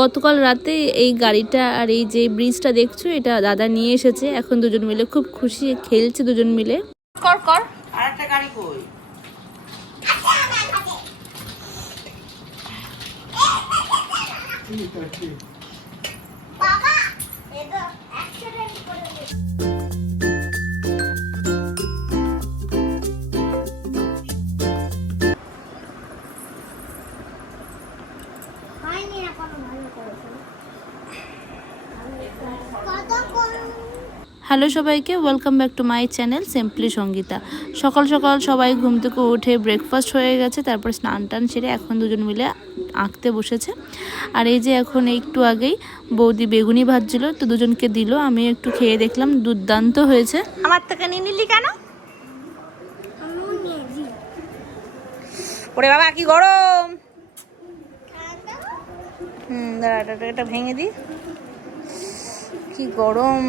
গতকাল রাতে এই গাড়িটা আর এই যে ব্রিজটা দেখছো এটা দাদা নিয়ে এসেছে। এখন দুজন মিলে খুব খুশি খেলছে দুজন মিলে। কর কর আরেকটা গাড়ি কই? বাবা এটা অ্যাক্সিডেন্ট করে দিয়েছে। হয়নি এখনো ভালো করেছে। কত কোন হ্যালো সবাইকে, welcome back to my channel simply Sangeeta. সকাল সকাল সবাই ঘুম থেকে উঠে ব্রেকফাস্ট হয়ে গেছে, তারপর স্নান টান সেরে এখন দুজন মিলে আঁকতে বসেছে। আর এই যে এখন একটু আগেই বৌদি বেগুনি ভাজছিল, তো দুজনকে দিল, আমি একটু খেয়ে দেখলাম দুর্দান্ত হয়েছে। আমার থেকে নিয়ে নিলি কেন? ওরে বাবা কি গরম! দাঁড়া এটা ভেঙে দি, কি গরম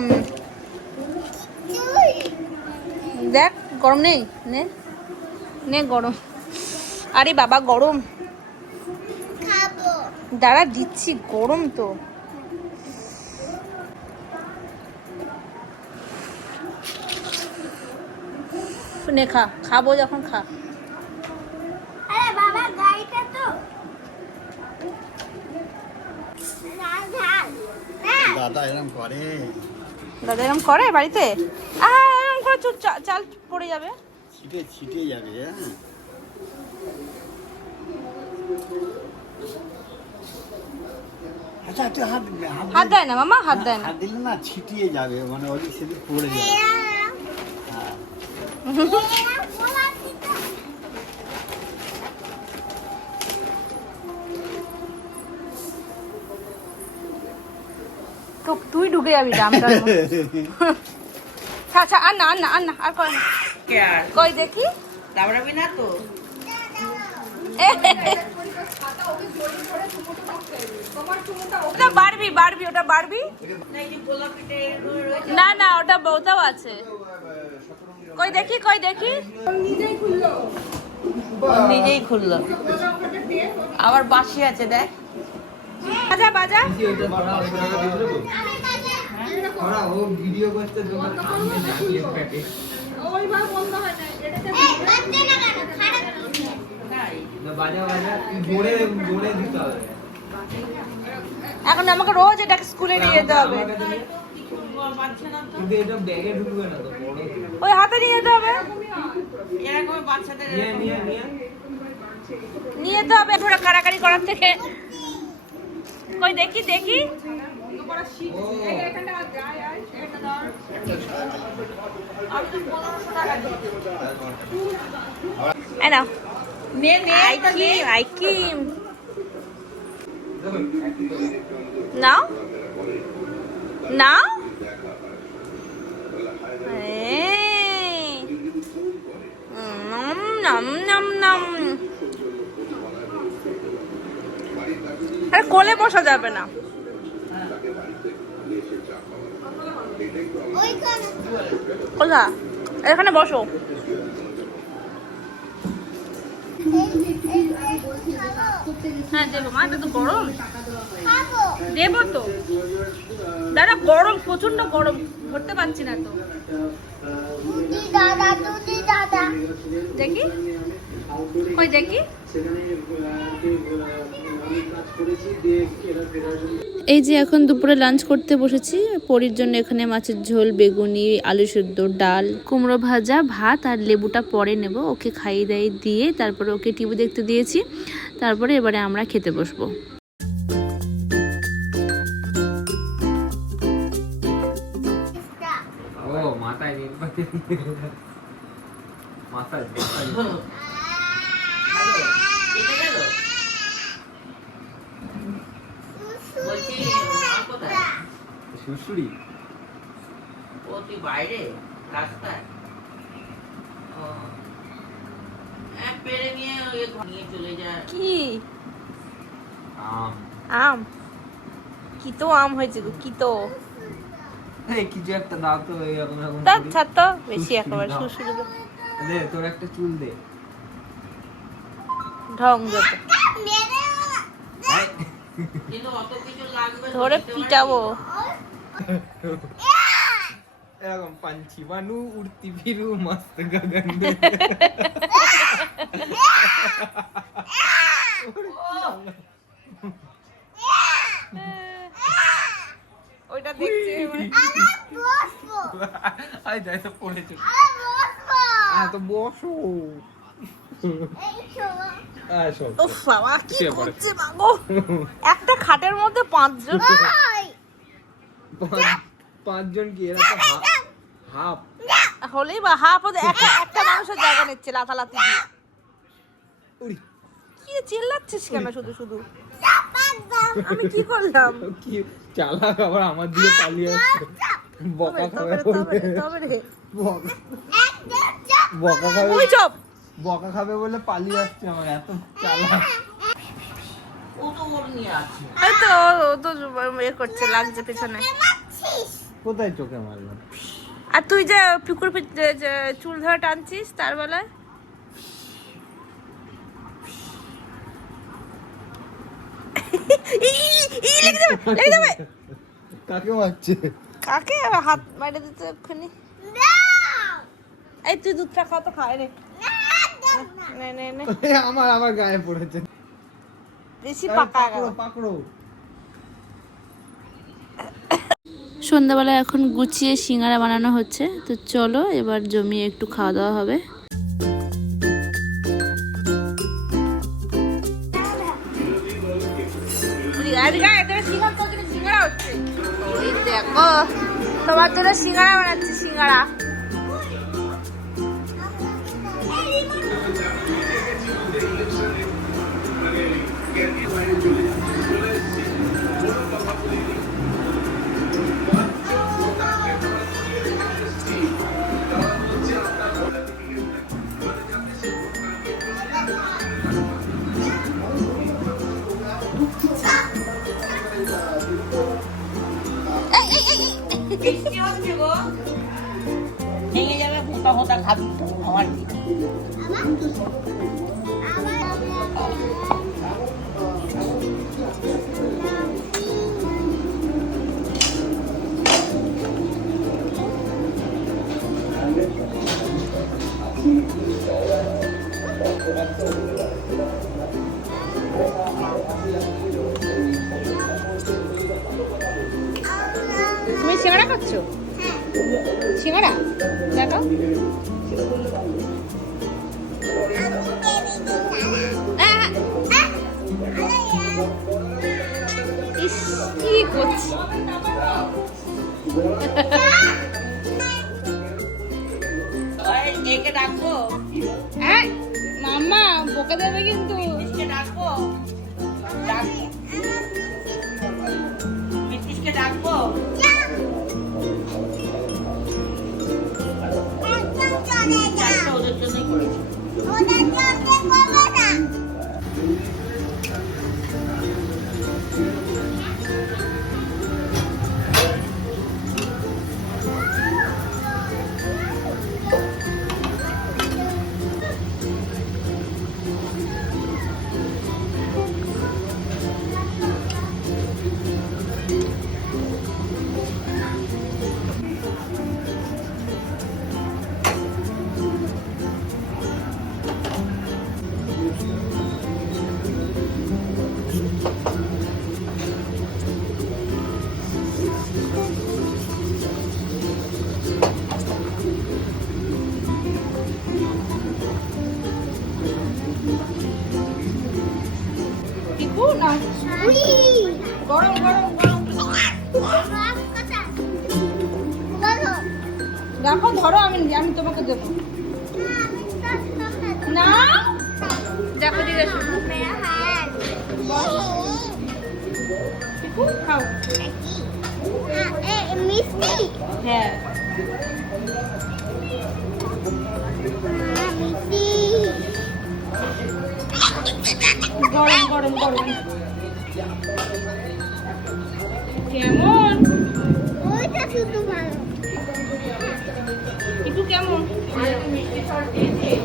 দেখ। গরম নেই, নে নে গরম। আরে বাবা গরম, খাবো দাঁড়া দিচ্ছি, গরম তো। নে খা, খাবো যখন খা। আরে বাবা গাড়িটা তো ঝাল ঝাল দাদা এরকম করে। দাদা এরকম করে বাড়িতে? এরকম করে চাল পড়ে যাবে, ছিটে ছিটে যাবে। হ্যাঁ আচ্ছা তুই হাত দেয় না মামা, হাত দেয় না। হাত দিলে না ছিটিয়ে যাবে, মানে ওদিক সেদিক পড়ে যাবে। হ্যাঁ। তো তুই ঢুকে যাবি দামটা। আচ্ছা আর না আর না আর না আর কই না, কেয়ার কই দেখি। দাবড়াবি না তো? ওটা বারবি বারবি, ওটা বারবি এই যে গোলাপিতে রয়েছে। না না, ওটা বউটাও আছে। কই দেখি কই দেখি। ও নিজেই খুললো, আবার বাসি আছে দেখ। বাজা বাজা। এখন আমাকে রোজ এটা স্কুলে নিয়ে যেতে হবে, ওই হাতে নিয়ে যেতে হবে, এরকম বাচ্চাদের নিয়ে যেতে হবে থোড়া কারাকারি করার থেকে। কই দেখি দেখি। এই নাও, নে নে আইকিম নাও নাও। নাম নাম নাম। আরে কোলে বসা যাবে না, কোথা? এখানে বসো। হ্যাঁ দেবো মা, এটা তো গরম। দেবো তো দাদা, গরম প্রচন্ড গরম, ধরতে পারছি না তো। দেখি কই দেখি। এই যে এখন দুপুরে লাঞ্চ করতে বসেছি। পরির জন্য এখানে মাছের ঝোল, বেগুনি, আলু সেদ্ধ, ডাল, কুমড়ো ভাজা, ভাত আর লেবুটা পরে নেব। ওকে খাইয়ে দাইয়ে দিয়ে তারপরে ওকে টিভি দেখতে দিয়েছি। তারপরে এবারে আমরা খেতে বসবো। কেটে গেল বলছি। কোথায় শুশুড়ি? ও তুই বাইরে রাস্তায়? ও পেরে নিয়ে নিয়ে চলে যায়। কি আম? কি তো আম হয়েছে গো, কি তো কিছু একটা দাও তো, এরকম এরকম তার করি। ছাত্র বেশি একেবারে দাও। শুশুরি দে তোর একটা চুল দে। ঢং যত। এই, ধরে পিটাবো। এরকম পাঞ্চি বানু উড়তি ফিরু মস্ত গগন মে। ওইটা দেখছে বসবো আই যাই তো পড়েছে। বসবো তো বসো। এই শোনো আসো। উফ বাবা কি শুয়ে পড়ে। করছে মাগো, একটা খাটের মধ্যে 5 জন। ওই 5 জন কি এরা তো হাফ। হলেই বা হাফ একটা মানুষের জায়গা নিচ্ছে লাথালাতি দিয়ে। উড়ি কি চিল্লাচ্ছিস কেন শুধু শুধু? আমি কি করলাম? কি চালাক আবার আমার দিকে পালিয়ে আসছে। বকা খাবে বলে। তবে রে বকা খাবে। ওই চুপ। বকা খাবে বলে পালিয়ে আসছে আমার, এত চালাক। এই তো ও তো এ করছে, লাগছে পেছনে। কোথায় চোখে মারলাম? আর তুই যে পুকুর যে চুল ধরে টানছিস তার বেলায় লেগে যাবে। কাকে মারছে? কাকে হাত বাইরে দিতে ওখানে। এই তুই দুধটা খা তো, খায় রে। নে নে নে, আমার গায়ে পড়েছে। বেশি পাকা গেল। পাকড়ো। সন্ধ্যাবেলা এখন গুছিয়ে সিঙ্গারা বানানো হচ্ছে, তো চলো এবার জমিয়ে একটু খাওয়া দাওয়া হবে। দেখো তোমার জন্য সিঙ্গারা বানাচ্ছি, সিঙ্গারা। ভেঙে যাবে, মোটা মোটা খাবি তো আমার দিকে। তুমি সিঙ্গারা খাচ্ছ? সিঙ্গারা দেখো। ইস কি করছি। একে ডাকবো, মাম্মা বকে দেবে কিন্তু। মিষ্টিকে ডাকবো, মিষ্টিকে ডাকবো। ওদের জন্যই করেছি। না গরম গরম গরম দেখো, ধরো আমি আমি তোমাকে দেবো না। দেখো দিদি খাও। মিষ্টি হ্যাঁ মিষ্টি গরম গরম গরম। কেমন ওইটা শুধু ভালো একটু কেমন?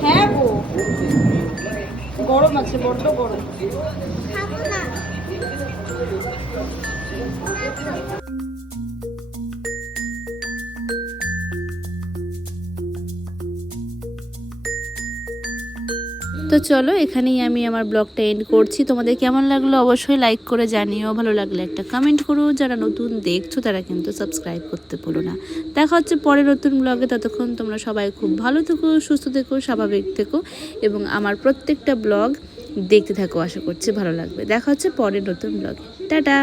হ্যাঁ গো গরম আছে, বড্ড গরম। খাবো না তো চলো এখানেই আমি আমার ব্লগটা এন্ড করছি। তোমাদের কেমন লাগলো অবশ্যই লাইক করে জানিও, ভালো লাগলে একটা কমেন্ট করো, যারা নতুন দেখছো তারা কিন্তু সাবস্ক্রাইব করতে ভুলো না। দেখা হচ্ছে পরে নতুন ব্লগে, ততক্ষণ তোমরা সবাই খুব ভালো থেকো, সুস্থ থেকো, স্বাভাবিক থেকো এবং আমার প্রত্যেকটা ব্লগ দেখতে থাকো, আশা করছি ভালো লাগবে। দেখা হচ্ছে পরে নতুন ব্লগে। টাটা।